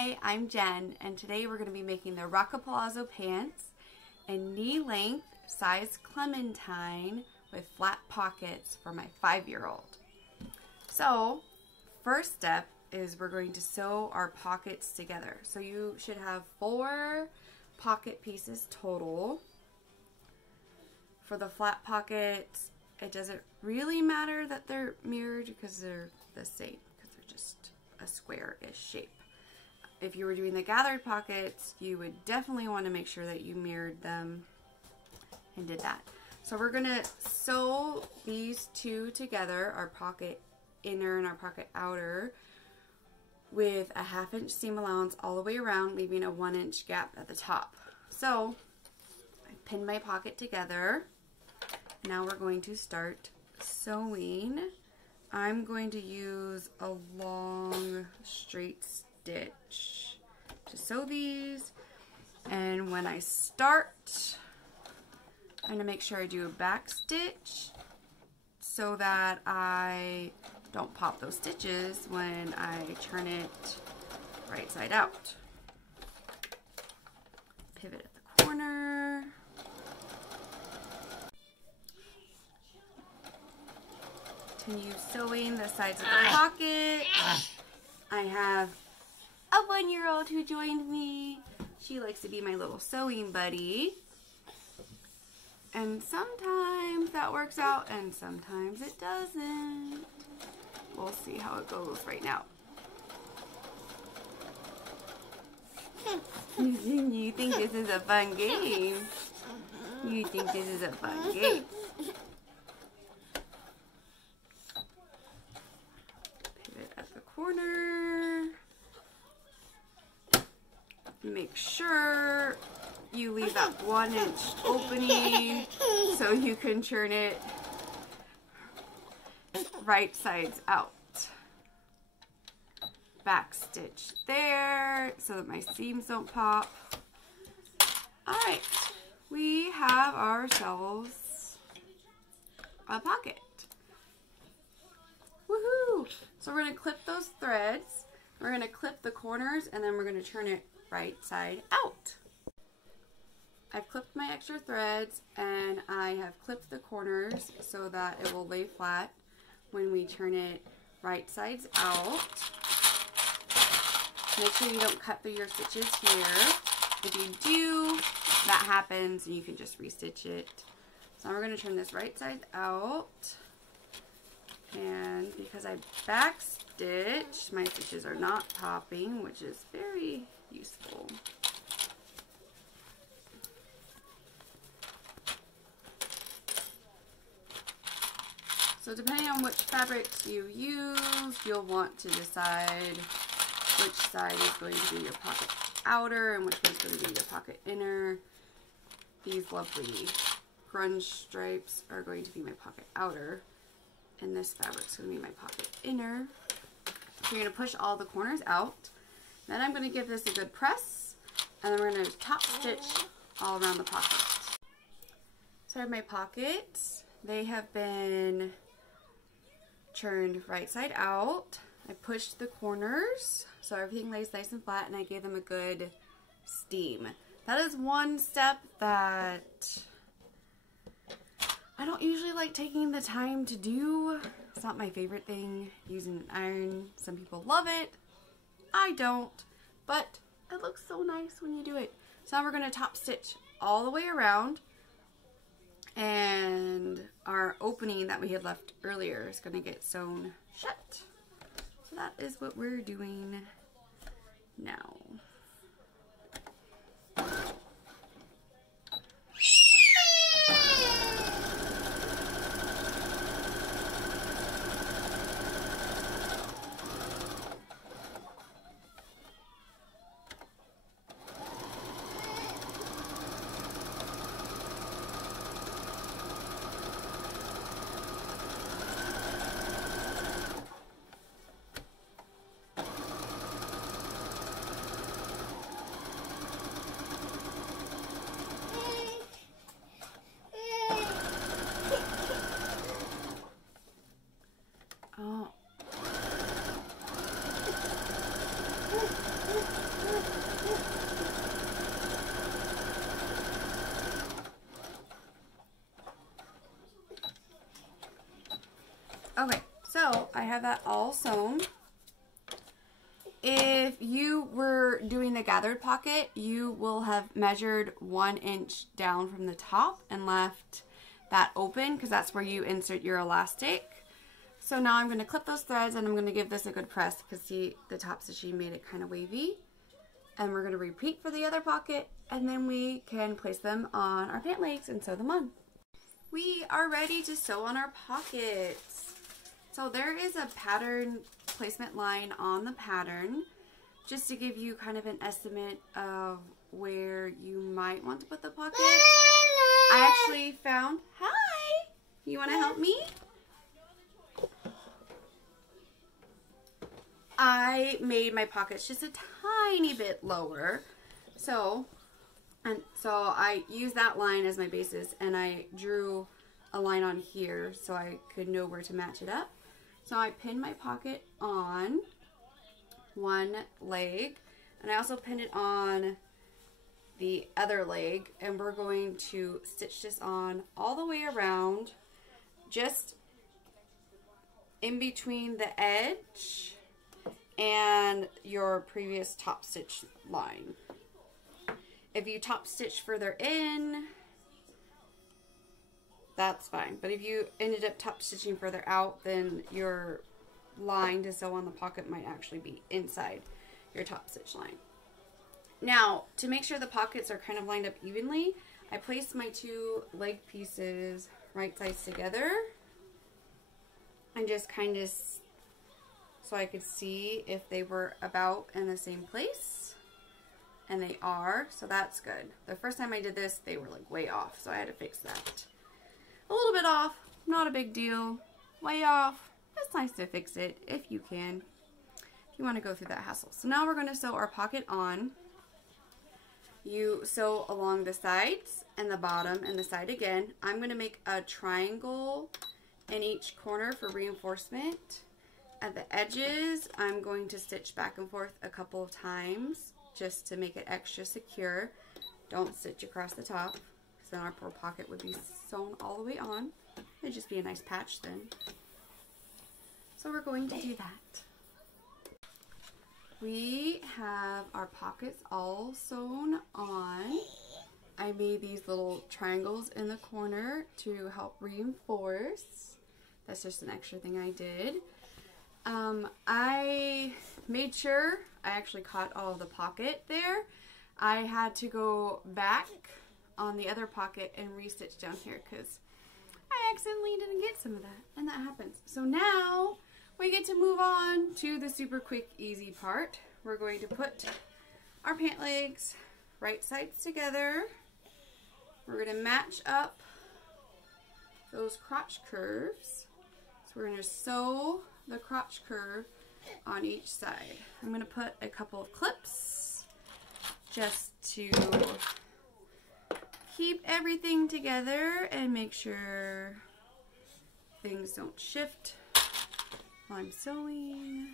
Hi, I'm Jen, and today we're going to be making the Rockapalazzo pants in knee length, size Clementine, with flat pockets for my 5-year-old. So, first step is we're going to sew our pockets together. So you should have 4 pocket pieces total. For the flat pockets, it doesn't really matter that they're mirrored because they're the same, because they're just a square-ish shape. If you were doing the gathered pockets, you would definitely want to make sure that you mirrored them and did that. So we're going to sew these two together, our pocket inner and our pocket outer, with a 1/2 inch seam allowance all the way around, leaving a 1 inch gap at the top. So I pinned my pocket together. Now we're going to start sewing. I'm going to use a long straight stitch to sew these, and when I start, I'm going to make sure I do a back stitch so that I don't pop those stitches when I turn it right side out. Pivot at the corner. Continue sewing the sides of the pocket. I have a 1-year-old who joined me. She likes to be my little sewing buddy. And sometimes that works out and sometimes it doesn't. We'll see how it goes right now. You think this is a fun game? You think this is a fun game? Pivot at the corner. Make sure you leave that 1 inch opening so you can turn it right sides out. Back stitch there so that my seams don't pop. Alright, we have ourselves a pocket. Woohoo! So we're going to clip those threads. We're going to clip the corners and then we're going to turn it right side out. I've clipped my extra threads and I have clipped the corners so that it will lay flat when we turn it right sides out. Make sure you don't cut through your stitches here. If you do, that happens and you can just restitch it. So we're going to turn this right side out. And because I back stitched, my stitches are not popping, which is very useful. So depending on which fabrics you use, you'll want to decide which side is going to be your pocket outer and which one's going to be your pocket inner. These lovely grunge stripes are going to be my pocket outer, and this fabric's going to be my pocket inner. So you're going to push all the corners out. Then I'm going to give this a good press, and then we're going to top stitch all around the pocket. So I have my pockets. They have been turned right side out. I pushed the corners so everything lays nice and flat, and I gave them a good steam. That is one step that I don't usually like taking the time to do. It's not my favorite thing, using an iron. Some people love it. I don't, but it looks so nice when you do it. So now we're going to top stitch all the way around, and our opening that we had left earlier is going to get sewn shut. So that is what we're doing now. if you were doing the gathered pocket, you will have measured 1 inch down from the top and left that open because that's where you insert your elastic. So now I'm going to clip those threads and I'm going to give this a good press because see, the top stitching made it kind of wavy. And we're going to repeat for the other pocket and then we can place them on our pant legs and sew them on. We are ready to sew on our pockets. So there is a pattern placement line on the pattern just to give you kind of an estimate of where you might want to put the pocket. I actually found, hi, you want to help me? I made my pockets just a tiny bit lower. So I used that line as my basis and I drew a line on here so I could know where to match it up. So I pinned my pocket on one leg and I also pinned it on the other leg, and we're going to stitch this on all the way around, just in between the edge and your previous top stitch line. If you top stitch further in, that's fine, but if you ended up top stitching further out, then your line to sew on the pocket might actually be inside your top stitch line. Now, to make sure the pockets are kind of lined up evenly, I placed my two leg pieces right sides together and just kind of so I could see if they were about in the same place, and they are, so that's good. The first time I did this, they were like way off, so I had to fix that. A little bit off, not a big deal. Way off, it's nice to fix it if you can, if you want to go through that hassle. So now we're going to sew our pocket on. You sew along the sides and the bottom and the side again. I'm going to make a triangle in each corner for reinforcement. At the edges, I'm going to stitch back and forth a couple of times just to make it extra secure. Don't stitch across the top, because then our poor pocket would be sewn all the way on. It'd just be a nice patch then. So we're going to do that. We have our pockets all sewn on. I made these little triangles in the corner to help reinforce. That's just an extra thing I did. I made sure I actually caught all of the pocket there. I had to go back on the other pocket and re-stitch down here because I accidentally didn't get some of that, and that happens. So now we get to move on to the super quick, easy part. We're going to put our pant legs right sides together. We're going to match up those crotch curves. So we're going to sew the crotch curve on each side. I'm going to put a couple of clips just to keep everything together and make sure things don't shift while I'm sewing.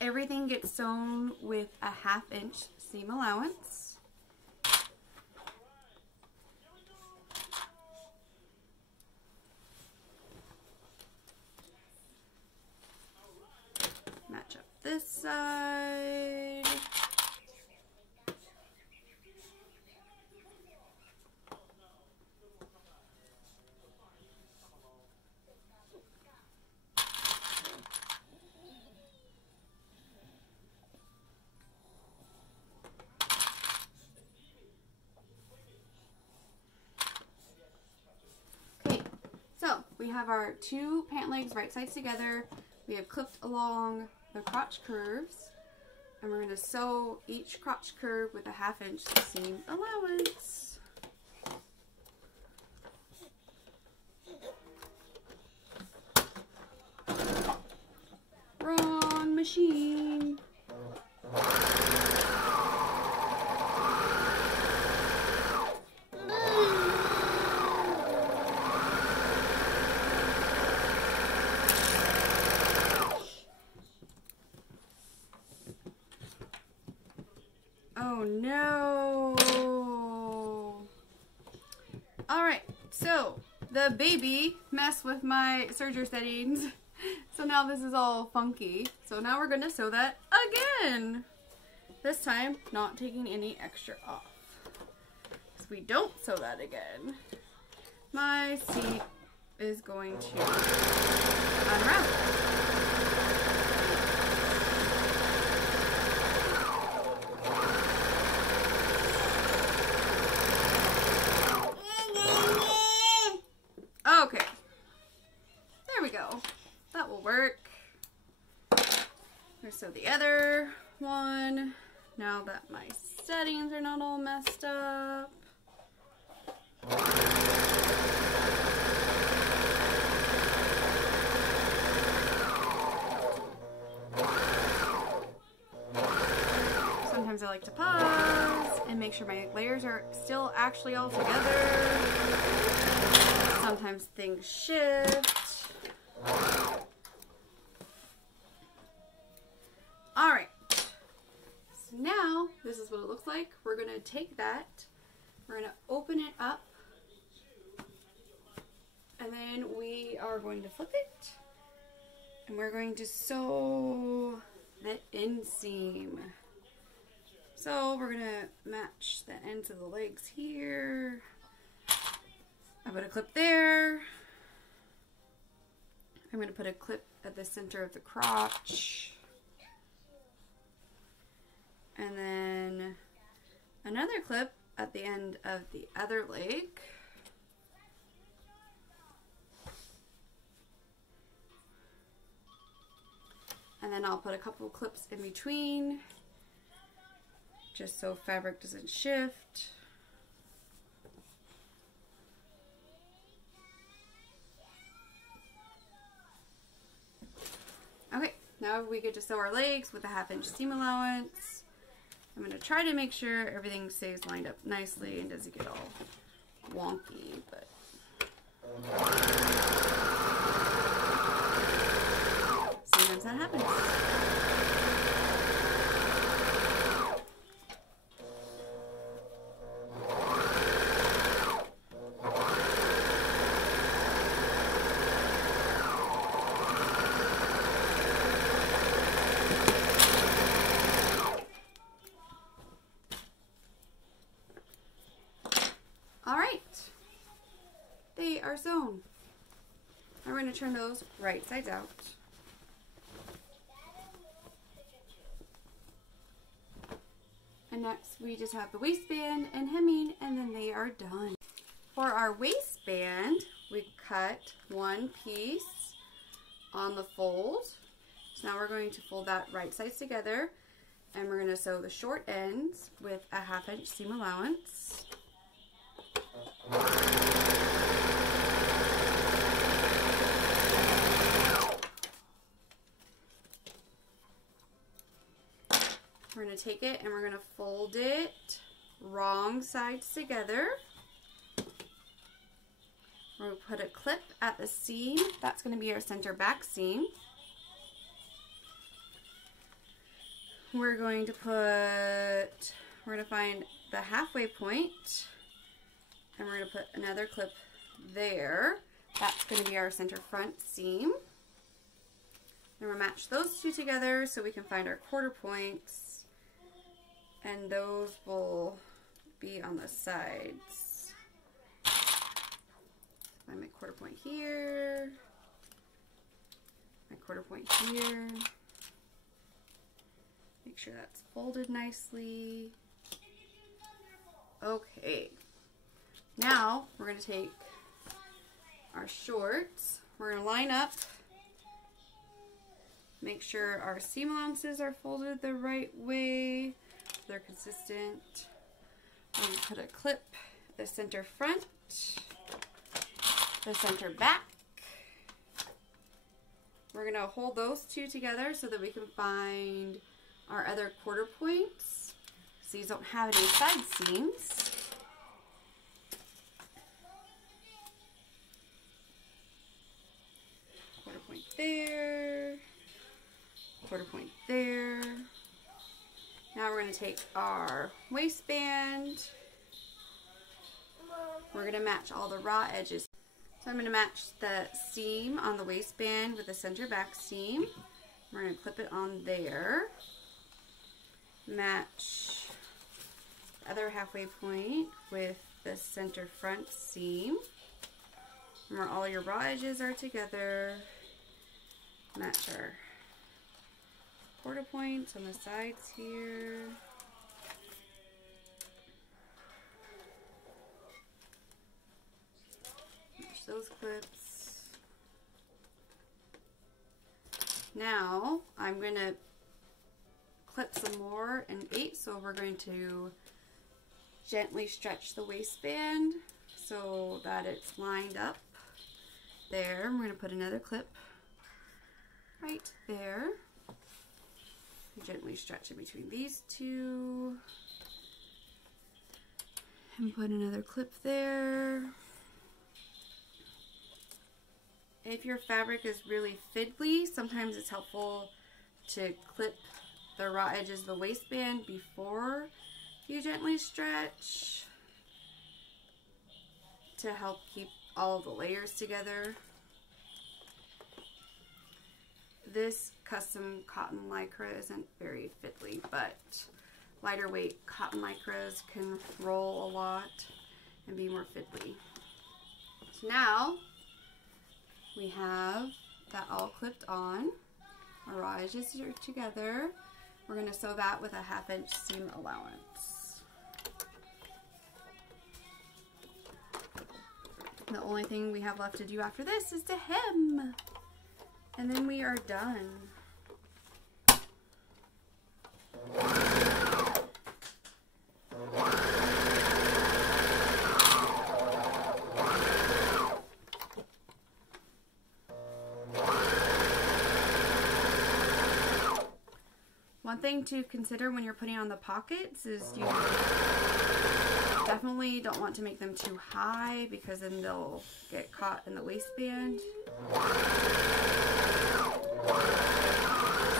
Everything gets sewn with a 1/2 inch seam allowance. Match up this side. We have our two pant legs right sides together. We have clipped along the crotch curves, and we're going to sew each crotch curve with a 1/2 inch seam allowance. Wrong machine. Oh no. Alright, so the baby messed with my serger settings. So now this is all funky. So now we're going to sew that again. This time, not taking any extra off. Because we don't sew that again, my seat is going to unravel. Okay, there we go. That will work. Here's so the other one. Now that my settings are not all messed up. Sometimes I like to pause and make sure my layers are still actually all together. Sometimes things shift. Alright, so now this is what it looks like. We're going to take that, we're going to open it up, and then we are going to flip it, and we're going to sew the inseam. So we're going to match the ends of the legs here. I put a clip there. I'm going to put a clip at the center of the crotch. And then another clip at the end of the other leg. And then I'll put a couple clips in between, just so fabric doesn't shift. Okay, now we get to sew our legs with a 1/2 inch seam allowance. I'm going to try to make sure everything stays lined up nicely and doesn't get all wonky, but sometimes that happens. They are sewn. I'm going to turn those right sides out. And next we just have the waistband and hemming, and then they are done. For our waistband, we cut one piece on the fold. So now we're going to fold that right sides together, and we're going to sew the short ends with a 1/2 inch seam allowance. We're going to take it and we're going to fold it wrong sides together. We're going to put a clip at the seam. That's going to be our center back seam. We're going to find the halfway point, and we're going to put another clip there. That's going to be our center front seam. Then we'll match those two together so we can find our quarter points, and those will be on the sides. Find my quarter point here, my quarter point here. Make sure that's folded nicely. Okay, now we're going to take our shorts, we're going to line up, make sure our seam allowances are folded the right way, so they're consistent. I'm going to put a clip, the center front, the center back. We're going to hold those two together so that we can find our other quarter points. So these don't have any side seams. Quarter point there, quarter point there. Now we're going to take our waistband. We're going to match all the raw edges. So I'm going to match the seam on the waistband with the center back seam. We're going to clip it on there. match the other halfway point with the center front seam. Remember, all your raw edges are together. Match our quarter points on the sides here. Match those clips. Now I'm going to clip some more in 8, so we're going to gently stretch the waistband so that it's lined up there. We're going to put another clip right there. Gently stretch it between these two and put another clip there. If your fabric is really fiddly, sometimes it's helpful to clip the raw edges of the waistband before you gently stretch to help keep all the layers together. This custom cotton lycra isn't very fiddly, but lighter weight cotton lycras can roll a lot and be more fiddly. So now we have that all clipped on. Our raw edges are together. We're going to sew that with a 1/2 inch seam allowance. The only thing we have left to do after this is to hem. And then we are done. One thing to consider when you're putting on the pockets is you definitely don't want to make them too high because then they'll get caught in the waistband.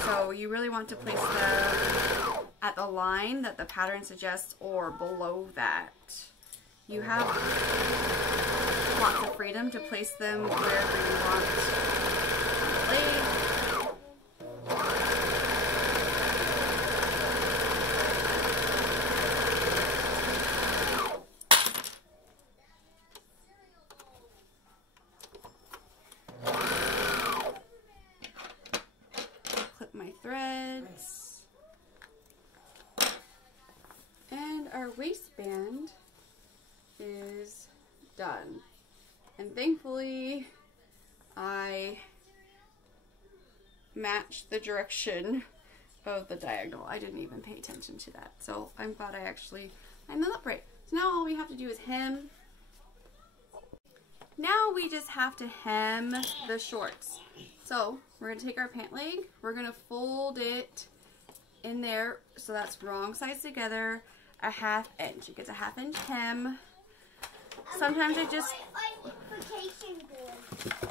So you really want to place them at the line that the pattern suggests or below that. You have lots of freedom to place them wherever you want on the leg. Our waistband is done, and thankfully I matched the direction of the diagonal. I didn't even pay attention to that, so I'm glad I actually lined them up right. So now all we have to do is hem. Now we just have to hem the shorts. So we're going to take our pant leg, we're going to fold it in there so that's wrong sides together, a 1/2 inch. It gets a 1/2 inch hem. Sometimes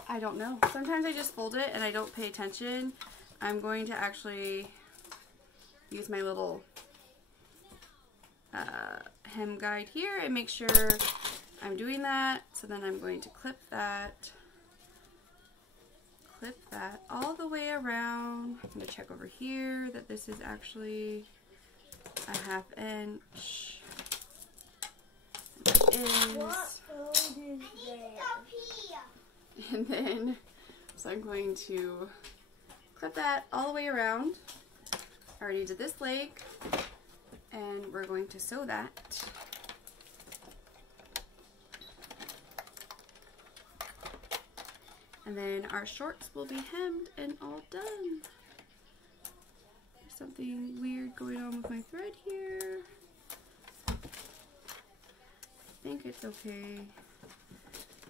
I don't know. Sometimes I just fold it and I don't pay attention. I'm going to actually use my little hem guide here and make sure I'm doing that. So then I'm going to clip that all the way around. I'm going to check over here that this is actually a 1/2 inch. It is. And then, so I'm going to clip that all the way around. I already did this leg, and we're going to sew that. And then our shorts will be hemmed and all done. There's something weird going on with my thread here. I think it's okay.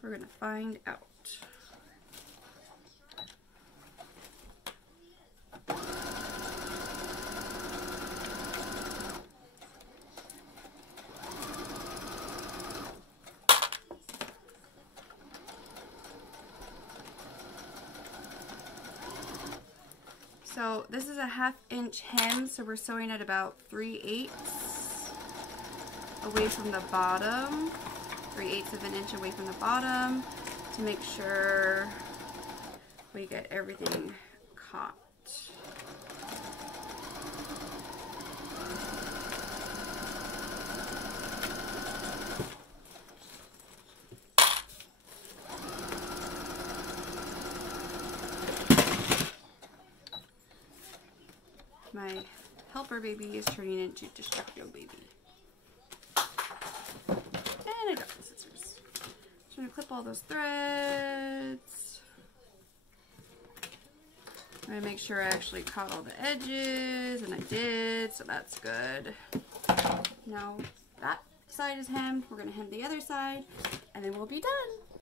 We're gonna find out. So this is a 1/2 inch hem, so we're sewing at about 3/8 away from the bottom, 3/8 of an inch away from the bottom to make sure we get everything caught. helper baby is turning into destructo baby. And I got the scissors. Just gonna clip all those threads. I'm gonna make sure I actually caught all the edges, and I did, so that's good. Now that side is hemmed, we're gonna hem the other side, and then we'll be done.